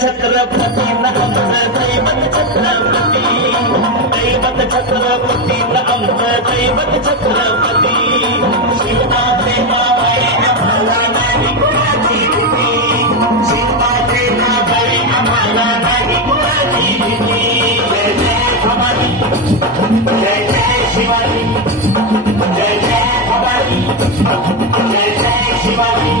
छत्रपती आमचं दैवत छत्रपती दैवत छत्रपती आमचं दैवत छत्रपती शिवबाचे मावळे आम्हाला नाही कुणाची भीती शिवबाचे मावळे आम्हाला नाही कुणाची भीती जय जय भवानी जय जय शिवाजी जय जय भवानी जय जय शिवाजी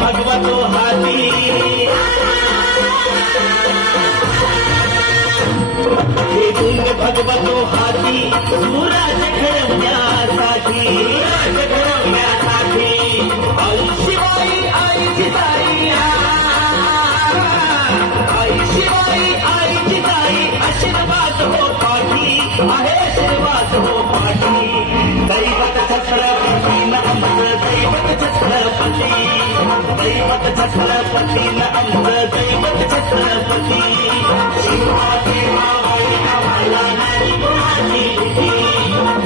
भगवतो हाती भगवतो हाती सुराज घडवण्यासाठी आई शिवाई आई जिजाई आई शिवाई आई जिजाई आशीर्वाद हो पाठी आहे आशीर्वाद हो पाठी दैवत छत्रपती आमचं दैवत छत्रपती दैवत छत्रपती आमचं दैवत छत्रपती शिवाजी मावळे आम्हाला नाही कुणाची भीती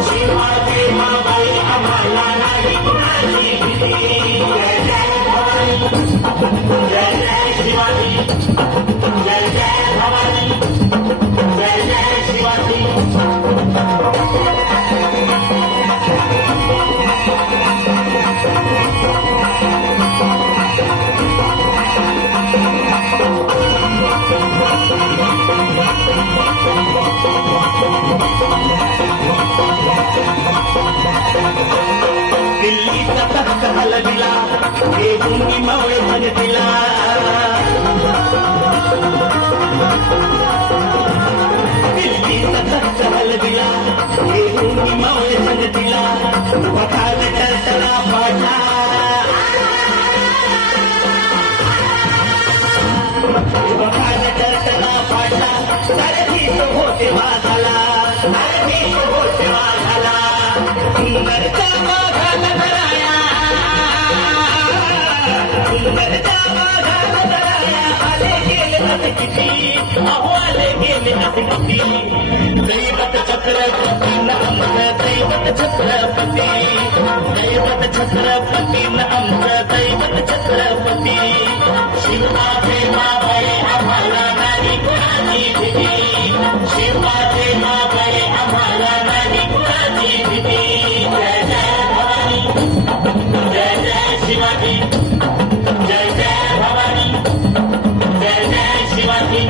शिवाजी मावळे आम्हाला नाही कुणाची भीती जय जय भवानी जय जय शिवाजी जय जय भवानी जय जय शिवाजी दिल्लीचा तख्त हलविला हे भूमी मावळे जनतेला दिल्लीचा तख्त हलविला हे भूमी मावळे जनतेला पठाण टरटरा पाठा पठाण टरटरा पाठा सारखी तो होते वाघाला सारखी तो होते वाघाला सुंदरचा वाघाला धराया सुंदरचा वाघाला धराया आले गेले असे किती अहो आले गेले असे किती दैवत छत्रपती आमचं दैवत छत्रपती दैवत छत्रपती आमचं दैवत छत्रपती शिवबाचे मावळे आम्हाला नाही कुणाची भीती शिवबाचे मावळे आम्हाला नाही कुणाची भीती जय जय भवानी जय जय शिवाजी जय जय भवानी जय जय शिवाजी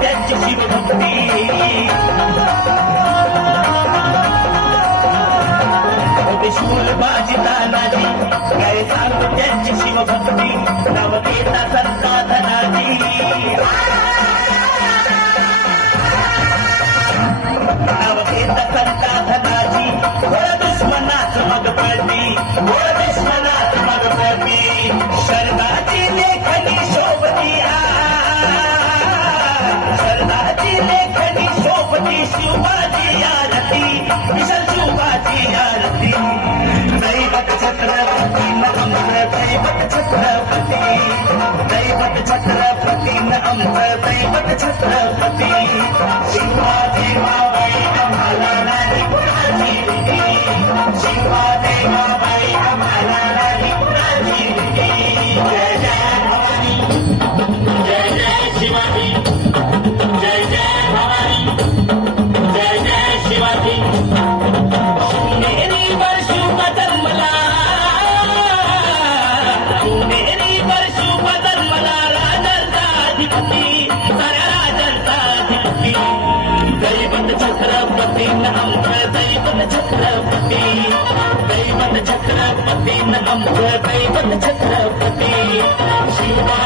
त्यांची शिवभक्ती शूल बाजी तानाजी काय सांग त्यांची शिवभक्ती नवगीता संता धनाजी नवगीता संता धनाजी गोळ दुश्मनाच मग पडली गोळ दुश्मनाच मग पडली शरदाची लेखनी शोभती शरदाची लेखनी शोभती शिवाजी आरती विशाल शिवाजी आरती दैवत छत्रपती आमचं दैवत छत्रपती दैवत छत्रपती छत्रपतीनं आमचं दैवत छत्रपती शिवादेवाबाई आम्हाला नाही कुणाची भीती शिवादेवाबाई आम्हाला नाही कुणाची भीती जय जय भवानी जय जय शिवाजी जय जय भवानी जय जय शिवाजी शिवनेरीवर शुभ जन्मला शिवनेरीवर शुभ जन्मला राजांचा अधिपती साऱ्या राजांचा अधिपती दैवत छत्रपतीनं आमचं दैवत छत्रपती दैवत छत्रपतीनं आमचं दैवत छत्रपती शिवा